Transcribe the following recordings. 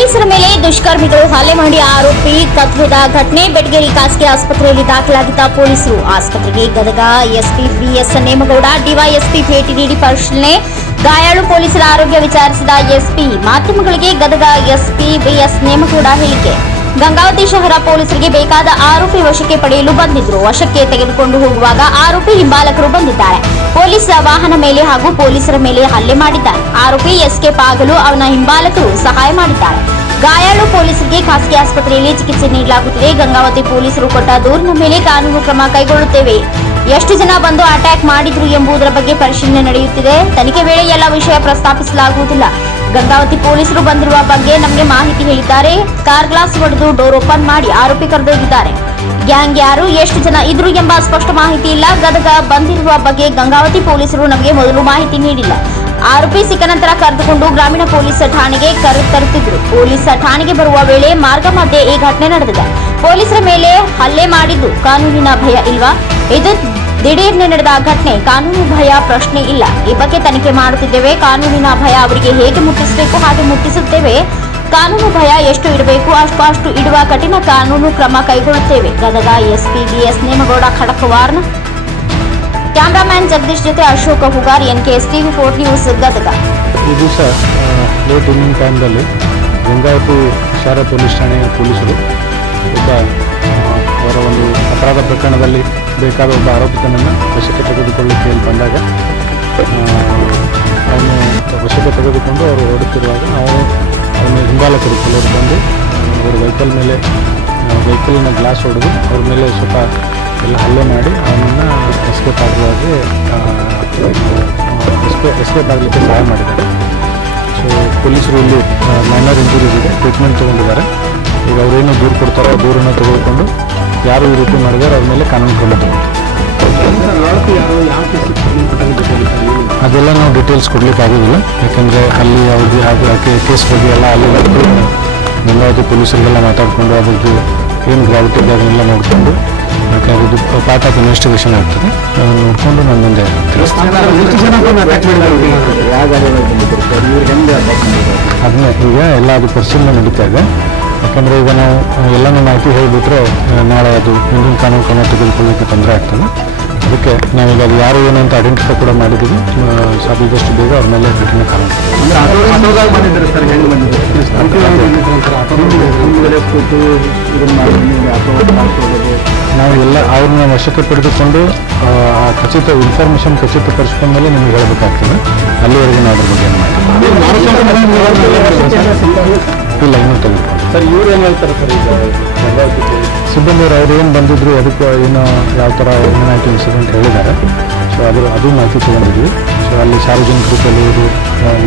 ಪೊಲೀಸರ ಮೇಲೆ ದುಷ್ಕರ್ಮಿಗಳು ಹಲ್ಲೆ ಮಾಡಿ ಆರೋಪಿ ಕಥೆದ ಘಟನೆ. ಬೆಟಗೇರಿ ಖಾಸಗಿ ಆಸ್ಪತ್ರೆಯಲ್ಲಿ ದಾಖಲಾಗಿದ್ದ ಪೊಲೀಸರು ಆಸ್ಪತ್ರೆಗೆ Gadag SP B S Nemagouda, DYSP ಭೇಟಿ ನೀಡಿ ಪರಿಶೀಲನೆ. ಗಾಯಾಳು ಪೊಲೀಸರ ಆರೋಗ್ಯ ವಿಚಾರಿಸಿದ ಎಸ್ಪಿ, ಮಾಧ್ಯಮಗಳಿಗೆ ಗದಗ ಎಸ್ಪಿ ಬಿಎಸ್ ನೇಮಗೌಡ ಹೇಳಿಕೆ. ಗಂಗಾವತಿ ಶಹರ ಪೊಲೀಸರಿಗೆ ಬೇಕಾದ ಆರೋಪಿ ವಶಕ್ಕೆ ಪಡೆಯಲು ಬಂದಿದ್ರು ವಶಕ್ಕೆ ತೆಗೆದುಕೊಂಡು ಹೋಗುವಾಗ ಆರೋಪಿ ಹಿಂಬಾಲಕರು ಬಂದಿದ್ದಾರೆ. ಪೊಲೀಸ್ ವಾಹನ ಮೇಲೆ ಹಾಗೂ ಪೊಲೀಸರ ಮೇಲೆ ಹಲ್ಲೆ ಮಾಡಿದ್ದಾರೆ. ಆರೋಪಿ ಎಸ್ಕೇಪ್ ಆಗಲು ಅವನ ಹಿಂಬಾಲಕರು ಸಹಾಯ ಮಾಡಿದ್ದಾರೆ. ಗಾಯಾಳು ಪೊಲೀಸರಿಗೆ ಖಾಸಗಿ ಆಸ್ಪತ್ರೆಯಲ್ಲಿ ಚಿಕಿತ್ಸೆ ನೀಡಲಾಗುತ್ತಿದೆ. ಗಂಗಾವತಿ ಪೊಲೀಸರು ಕೊಟ್ಟ ದೂರಿನ ಮೇಲೆ ಕಾನೂನು ಕ್ರಮ ಕೈಗೊಳ್ಳುತ್ತೇವೆ. ಎಷ್ಟು ಜನ ಬಂದು ಅಟ್ಯಾಕ್ ಮಾಡಿದ್ರು ಎಂಬುದರ ಬಗ್ಗೆ ಪರಿಶೀಲನೆ ನಡೆಯುತ್ತಿದೆ. ತನಿಖೆ ವೇಳೆ ಎಲ್ಲ ವಿಷಯ ಪ್ರಸ್ತಾಪಿಸಲಾಗುವುದಿಲ್ಲ. ಗಂಗಾವತಿ ಪೊಲೀಸರು ಬಂದಿರುವ ಬಗ್ಗೆ ನಮಗೆ ಮಾಹಿತಿ ಹೇಳಿದ್ದಾರೆ. ಕಾರ್ ಗ್ಲಾಸ್ ಒಡೆದು ಡೋರ್ ಓಪನ್ ಮಾಡಿ ಆರೋಪಿ ಕರೆದೊಯ್ದಿದ್ದಾರೆ. ಗ್ಯಾಂಗ್ ಯಾರು, ಎಷ್ಟು ಜನ ಇದ್ರು ಎಂಬ ಸ್ಪಷ್ಟ ಮಾಹಿತಿ ಇಲ್ಲ. ಗದಗ ಬಂದಿರುವ ಬಗ್ಗೆ ಗಂಗಾವತಿ ಪೊಲೀಸರು ನಮಗೆ ಮೊದಲು ಮಾಹಿತಿ ನೀಡಿಲ್ಲ. ಆರೋಪಿ ಸಿಕ್ಕ ನಂತರ ಕರೆದುಕೊಂಡು ಗ್ರಾಮೀಣ ಪೊಲೀಸ್ ಠಾಣೆಗೆ ಕರೆ ತರುತ್ತಿದ್ರು. ಪೊಲೀಸ್ ಠಾಣೆಗೆ ಬರುವ ವೇಳೆ ಮಾರ್ಗ ಮಧ್ಯೆ ಈ ಘಟನೆ ನಡೆದಿದೆ. ಪೊಲೀಸರ ಮೇಲೆ ಹಲ್ಲೆ ಮಾಡಿದ್ದು ಕಾನೂನಿನ ಭಯ ಇಲ್ವಾ? ಇದು ದಿಢೀರ್ನೆ ನಡೆದ ಘಟನೆ, ಕಾನೂನು ಭಯ ಪ್ರಶ್ನೆ ಇಲ್ಲ. ಈ ಬಗ್ಗೆ ತನಿಖೆ ಮಾಡುತ್ತಿದ್ದೇವೆ, ಕಾನೂನಿನ ಭಯ ಅವರಿಗೆ ಹೇಗೆ ಮುಟ್ಟಿಸಬೇಕು, ಹಾಗೆ ಮುಟ್ಟಿಸುತ್ತೇವೆ. ಕಾನೂನು ಭಯ ಎಷ್ಟು ಇಡಬೇಕು ಅಷ್ಟು ಅಷ್ಟು ಇಡುವ ಕಠಿಣ ಕಾನೂನು ಕ್ರಮ ಕೈಗೊಳ್ಳುತ್ತೇವೆ. ಗದಗ ಎಸ್ಪಿ ಬಿಎಸ್ ನೇಮಗೌಡ ಖಡಕವಾರ್ನ. ಕ್ಯಾಮ್ರಾಮ್ಯಾನ್ ಜಗದೀಶ್ ಜೊತೆ Ashoka Hugar NKS TV four news Gadag. ಈ ಲೇಟ್ ಟೈಮ್ದಲ್ಲಿ ಗಂಗಾವತಿ ಶಾರಾ ಪೊಲೀಸ್ ಠಾಣೆ ಪೊಲೀಸರು ಒಬ್ಬ ಅವರ ಒಂದು ಅಪರಾಧ ಪ್ರಕರಣದಲ್ಲಿ ಬೇಕಾದ ಒಬ್ಬ ಆರೋಪಿತನನ್ನು ವಶಕ್ಕೆ ತೆಗೆದುಕೊಳ್ಳಿಕ್ಕೆ ಬಂದಾಗ ಅವನು ವಶಕ್ಕೆ ತೆಗೆದುಕೊಂಡು ಅವರು ಓಡುತ್ತಿರುವಾಗ ನಾವು ಅವನ ಹಿಂಬಾಲಕರು ಕೆಲವರು ಬಂದು ಅವ್ರ ವೆಹಿಕಲ್ ಮೇಲೆ ವೆಹಿಕಲ್ನ ಗ್ಲಾಸ್ ಹೊಡೆದು ಅವ್ರ ಮೇಲೆ ಸ್ವಲ್ಪ ಎಲ್ಲ ಹಲ್ಲೆ ಮಾಡಿ ಅವನನ್ನು ಎಸ್ಕೇಪ್ ಆಗುವಾಗೆ ಎಸ್ಕೇ ಎಸ್ಕೇಪ್ ಆಗಲಿಕ್ಕೆ ಸಹಾಯ ಮಾಡಿದ್ದಾರೆ. ಸೊ ಪೊಲೀಸರು ಇಲ್ಲಿ ಮೈನರ್ ಇಂಜುರೀಸ್ ಇದೆ. ಟ್ರೀಟ್ಮೆಂಟ್ ತೊಗೊಂಡಿದ್ದಾರೆ. ಈಗ ಅವರೇನು ದೂರು ಕೊಡ್ತಾರೋ, ದೂರನ್ನು ತೆಗೆದುಕೊಂಡು ಯಾರು ಈ ರೀತಿ ಮಾಡಿದಾರೆ ಅವ್ರ ಮೇಲೆ ಕಾನೂನು ಕ್ರಮ ತಗೊಂಡು. ಅದೆಲ್ಲ ನಾವು ಡೀಟೇಲ್ಸ್ ಕೊಡ್ಲಿಕ್ಕೆ ಆಗೋದಿಲ್ಲ. ಯಾಕಂದರೆ ಅಲ್ಲಿ ಅವ್ರಿಗೆ ಹಾಗೆ ಕೇಸ್ ಬಗ್ಗೆ ಎಲ್ಲ ಅಲ್ಲಿ ಎಲ್ಲ ಅದು ಪೊಲೀಸರಿಗೆಲ್ಲ ಮಾತಾಡಿಕೊಂಡು ಅದ್ರದ್ದು ಏನು ಗ್ರಾವಿಟಿ ಇದೆ ಅದನ್ನೆಲ್ಲ ನೋಡಿಕೊಂಡು ಯಾಕಂದ್ರೆ ಇದು ಪಾರ್ಟ್ ಆಫ್ ಇನ್ವೆಸ್ಟಿಗೇಷನ್ ಆಗ್ತದೆ. ಅದನ್ನು ನೋಡಿಕೊಂಡು ನಾನು ಮುಂದೆ ಅದನ್ನೇ ಈಗ ಎಲ್ಲ ಅದು ಪರಿಶೀಲನೆ ನಡೀತಾ ಇದೆ. ಯಾಕಂದರೆ ಈಗ ನಾವು ಎಲ್ಲನೂ ಮಾಹಿತಿ ಹೇಳಿಬಿಟ್ರೆ ನಾಳೆ ಅದು ಹಿಂದಿನ ಕಾನೂನು ಕ್ರಮ ತೆಗೆದುಕೊಳ್ಳೋಕ್ಕೆ ತೊಂದರೆ ಆಗ್ತದೆ. ಅದಕ್ಕೆ ನಾವೀಗ ಅದು ಯಾರು ಏನು ಅಂತ ಐಡೆಂಟಿಫೈ ಕೂಡ ಮಾಡಿದ್ದೀವಿ. ಸಾಧ್ಯದಷ್ಟು ಬೇಗ ಅವ್ರ ಮೇಲೆ ಕಠಿಣ ಕಾರಣ ನಾವು ಎಲ್ಲ ಅವ್ರನ್ನ ವಶಕ್ಕೆ ಪಡೆದುಕೊಂಡು ಆ, ಆ ಖಚಿತ ಇನ್ಫಾರ್ಮೇಷನ್ ಖಚಿತಪಡಿಸ್ಕೊಂಡ ಮೇಲೆ ನಿಮ್ಗೆ ಹೇಳಬೇಕಾಗ್ತದೆ. ಅಲ್ಲಿವರೆಗೆ ನಾವು ಅದ್ರ ಬಗ್ಗೆ ಏನು ಮಾಡಿ ಸಿಬ್ಬಂದಿಯವರು ಅವ್ರು ಏನು ಬಂದಿದ್ರು ಅದಕ್ಕೆ ಏನು ಯಾವ ಥರ ಏನಾಯಿತು ಇನ್ಸಿಡೆಂಟ್ ಹೇಳಿದ್ದಾರೆ. ಸೊ ಅದ್ರ ಅದು ಮಾಹಿತಿ ತೊಗೊಂಡಿದ್ವಿ. ಸೊ ಅಲ್ಲಿ ಸಾರ್ವಜನಿಕರು ಕೆಲವರು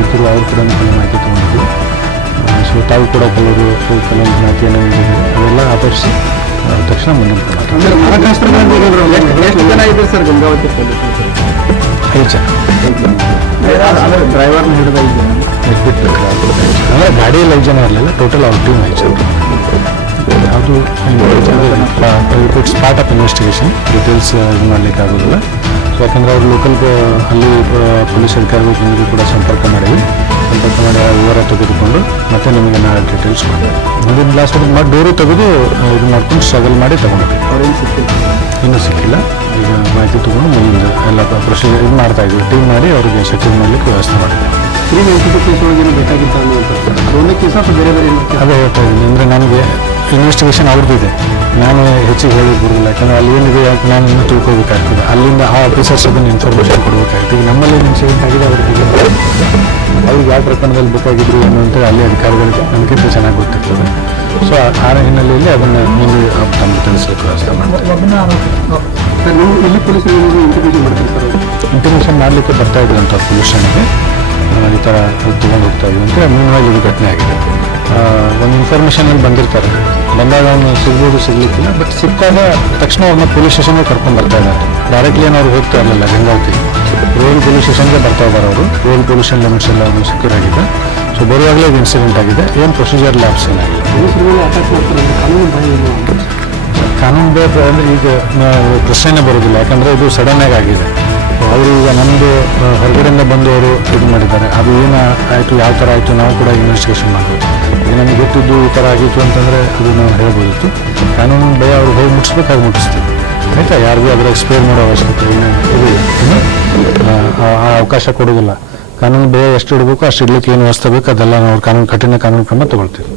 ಇದ್ದರು ಅವ್ರ ಕೂಡ ಕೆಲವು ಮಾಹಿತಿ ತೊಗೊಂಡಿದ್ವಿ ಸೊ ತಾವು ಕೂಡ ಕೆಲವರು ಕೆಲವೊಂದು ಮಾಹಿತಿಯನ್ನು ನೀಡಿದ್ವಿ ಅವೆಲ್ಲ ಆಧರಿಸಿ ತಕ್ಷಣ ಮುಂದಿನ ಡ್ರೈವರ್ನ ಹಿಡಿದ ಐದು ಜನ. ಬಿಟ್ಟು? ಅಂದರೆ ಗಾಡಿಯಲ್ಲಿ ಐದು ಜನ ಇರಲಿಲ್ಲ ಟೋಟಲ್ ಅವ್ರ ಟೀಮ್ ಐದು ಜನ. ಅದು it's part of investigation details ಇದು ಮಾಡಲಿಕ್ಕೆ ಆಗೋದಿಲ್ಲ. ಯಾಕಂದರೆ ಅವರು ಲೋಕಲ್ ಅಲ್ಲಿ ಪೊಲೀಸ್ ಅಧಿಕಾರಿಗಳು ಬಂದು ಕೂಡ ಸಂಪರ್ಕ ಮಾಡಿದ್ವಿ ಸಂಪರ್ಕ ಮಾಡಿ ಆ ವಿವರ ತೆಗೆದುಕೊಂಡು ಮತ್ತೆ ನಿಮಗೆ ನಾಳೆ ಡೀಟೇಲ್ಸ್ ಕೊಡ್ತೇವೆ. ಮುಂದಿನ ಕ್ಲಾಸ್ ಮಾಡಿ ಡೋರು ತೆಗೆದು ಇದು ಮಾಡ್ಕೊಂಡು ಸ್ಟ್ರಗಲ್ ಮಾಡಿ ತಗೊಂಡ್ವಿ. ಇನ್ನೂ ಸಿಕ್ಕಿಲ್ಲ. ಈಗ ಮಾಹಿತಿ ತೊಗೊಂಡು ಮುಂದಿನ ಎಲ್ಲ ಪ್ರೊಸೀಜರ್ ಇದು ಮಾಡ್ತಾ ಇದ್ವಿ ಟೀಮ್ ಮಾಡಿ ಅವರಿಗೆ ಸೆಟಲ್ ಮಾಡಲಿಕ್ಕೆ ವ್ಯವಸ್ಥೆ ಮಾಡಿದ್ವಿ. ಬೇಕಾಗಿತ್ತು ಅನ್ನುವಂಥದ್ದು. ಒಂದೇ ಕೇಸ್ ಅಥವಾ ಬೇರೆ ಬೇರೆ ಅದೇ ಹೇಳ್ತಾ ಇದ್ದೀನಿ. ಅಂದರೆ ನನಗೆ ಇನ್ವೆಸ್ಟಿಗೇಷನ್ ಅವ್ರದ್ದಿದೆ ನಾನು ಹೆಚ್ಚಿಗೆ ಹೇಳಿ ಬರೋದಿಲ್ಲ. ಯಾಕಂದರೆ ಅಲ್ಲಿ ಏನಿದೆ ಅಂತ ನಾನು ಇನ್ನೂ ತಿಳ್ಕೊಬೇಕಾಗ್ತದೆ ಅಲ್ಲಿಂದ ಆ ಆಫೀಸರ್ಸ್ ಅದನ್ನು ಇನ್ಫಾರ್ಮೇಷನ್ ಕೊಡಬೇಕಾಗ್ತದೆ. ಈಗ ನಮ್ಮಲ್ಲಿ ಇನ್ಸಿಡೆಂಟ್ ಆಗಿದೆ ಅವ್ರಿಗೆ ಅವ್ರಿಗೆ ಯಾವ ಪ್ರಕರಣದಲ್ಲಿ ಬೇಕಾಗಿದ್ರು ಏನು ಅಂತೇಳಿ ಅಲ್ಲಿ ಅಧಿಕಾರಿಗಳಿಗೆ ನಮಗಿಂತ ಚೆನ್ನಾಗಿ ಗೊತ್ತಿರ್ತದೆ. ಸೊ ಆ ಹಿನ್ನೆಲೆಯಲ್ಲಿ ಅದನ್ನು ಮುಂದೆ ತಮ್ಮ ತಿಳಿಸಬೇಕು ವ್ಯವಸ್ಥೆ ಮಾಡ್ತಾರೆ ಇಂಟಿಮೇಷನ್ ಮಾಡಲಿಕ್ಕೆ ಬರ್ತಾ ಇದ್ರು ಅಂತ ಪೊಲೀಸ್ ಠಾಣೆಗೆ. ಈ ಥರ ತಗೊಂಡು ಹೋಗ್ತಾ ಇದ್ದೀವಿ ಅಂತ ಮೀನ್ವೈಲ್ ಇದು ಘಟನೆ ಆಗಿದೆ. ಒಂದು ಇನ್ಫಾರ್ಮೇಷನಲ್ಲಿ ಬಂದಿರ್ತಾರೆ. ಬಂದಾಗ ಅವನು ಸಿಗ್ಬೋದು, ಸಿಗ್ಲಿಕ್ಕಿಲ್ಲ. ಬಟ್ ಸಿಕ್ಕಾಗ ತಕ್ಷಣ ಅವ್ರನ್ನ ಪೊಲೀಸ್ ಸ್ಟೇಷನ್ಗೆ ಕರ್ಕೊಂಡು ಬರ್ತಾ ಇದ್ದಾರೆ. ಡೈರೆಕ್ಟ್ಲಿ ಏನು ಅವ್ರು ಹೋಗ್ತಾ ಇರಲಿಲ್ಲ, ಗಂಗಾವತಿ. ರೋಲ್ ಪೊಲೀಸ್ ಸ್ಟೇಷನ್ಗೆ ಬರ್ತಾ ಇದ್ದಾರೆ ಅವರು. ರೋಲ್ ಪೊಲ್ಯೂಷನ್ ಲಿಮಿಟ್ಸ್ ಎಲ್ಲ ಅವರು ಸೆಕ್ಯೂರ್ ಆಗಿದೆ. ಸೊ ಬರುವಾಗಲೇ ಇದು ಇನ್ಸಿಡೆಂಟ್ ಆಗಿದೆ. ಏನು ಪ್ರೊಸೀಜರ್ ಲ್ಯಾಬ್ಸ್ ಏನಾಗಿದೆ ಕಾನೂನು ಬೇಕು ಅಂದರೆ ಈಗ ಪ್ರಶ್ನೆ ಪ್ರಶ್ನೆನೇ ಬರೋದಿಲ್ಲ. ಯಾಕಂದರೆ ಇದು ಸಡನ್ನಾಗಿ ಆಗಿ ಆಗಿದೆ. ಅವರು ಈಗ ನಮ್ಮದು ಹೊರಗಡೆಯಿಂದ ಬಂದವರು ಇದು ಮಾಡಿದ್ದಾರೆ. ಅದು ಏನು ಆಯಿತು ಯಾವ ಥರ ಆಯಿತು ನಾವು ಕೂಡ ಇನ್ವೆಸ್ಟಿಗೇಷನ್ ಮಾಡಬೇಕು. ಈಗ ನಮಗೆ ಗೊತ್ತಿದ್ದು ಈ ಥರ ಆಗಿತ್ತು ಅಂತಂದರೆ ಅದು ನಾವು ಹೇಳ್ಬೋದಿತ್ತು. ಕಾನೂನು ಭಯ ಅವ್ರು ಹೋಗಿ ಮುಟ್ಟಿಸ್ಬೇಕಾಗಿ ಮುಟ್ಟಿಸ್ತೀವಿ ಆಯಿತಾ? ಯಾರಿಗೂ ಅದರ ಎಕ್ಸ್ಪ್ಲೇನ್ ಮಾಡೋ ಅವಶ್ಯಕತೆ ಏನು ಇದು. ಆ, ಅವಕಾಶ ಕೊಡೋದಿಲ್ಲ ಕಾನೂನು ಭಯ ಎಷ್ಟು ಇಡಬೇಕು ಅಷ್ಟು ಇಡ್ಲಿಕ್ಕೆ ಏನು ವ್ಯವಸ್ಥೆ ಬೇಕು ಅದೆಲ್ಲ ನಾವು ಕಾನೂನು ಕಠಿಣ ಕಾನೂನು ಕ್ರಮ ತಗೊಳ್ತೀವಿ.